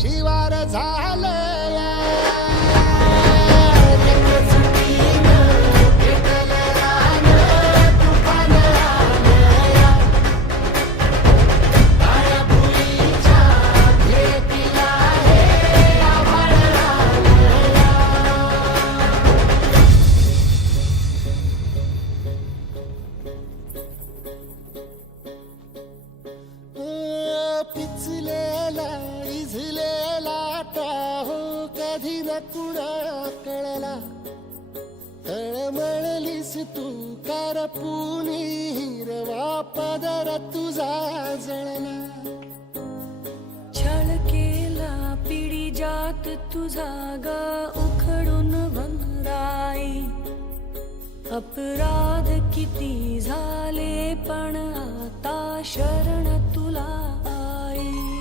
शिवार झालं. कुणा कळला. तळमळलीस तू करपुनी हिरवा पदर तुझा जळला. छळ केला पिढी जात तुझा ग उखडून भंगराई. अपराध किती झाले पण आता शरण तुला आई.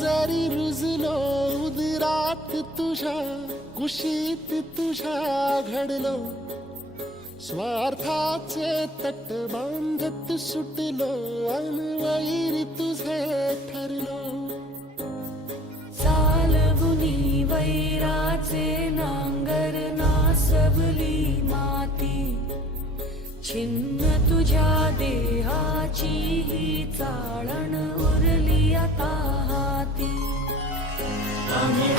जरी रुजलो उदरात तुझ्या कुशीत तुझ्या घडलो स्वार्थाचे तट बांधत सुटलो अनवैरी तुझे ठरलो. चालवुनी वैराचे नांगर नासवली माती छिन्न तुझ्या तुझी ही चाळण उरली आता हाती. आम्ही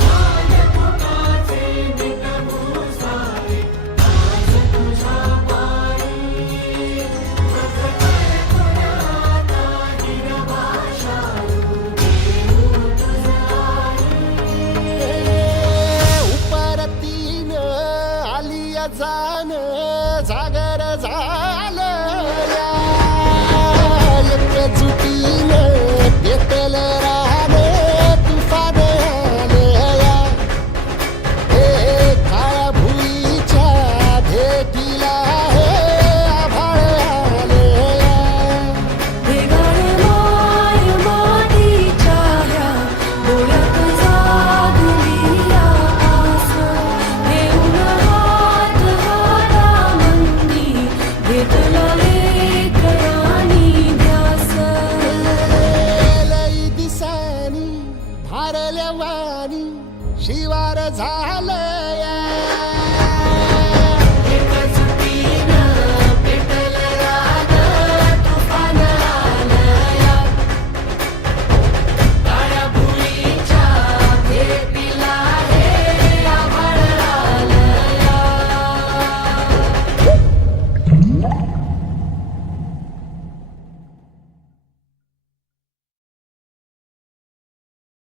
शिवार झालया.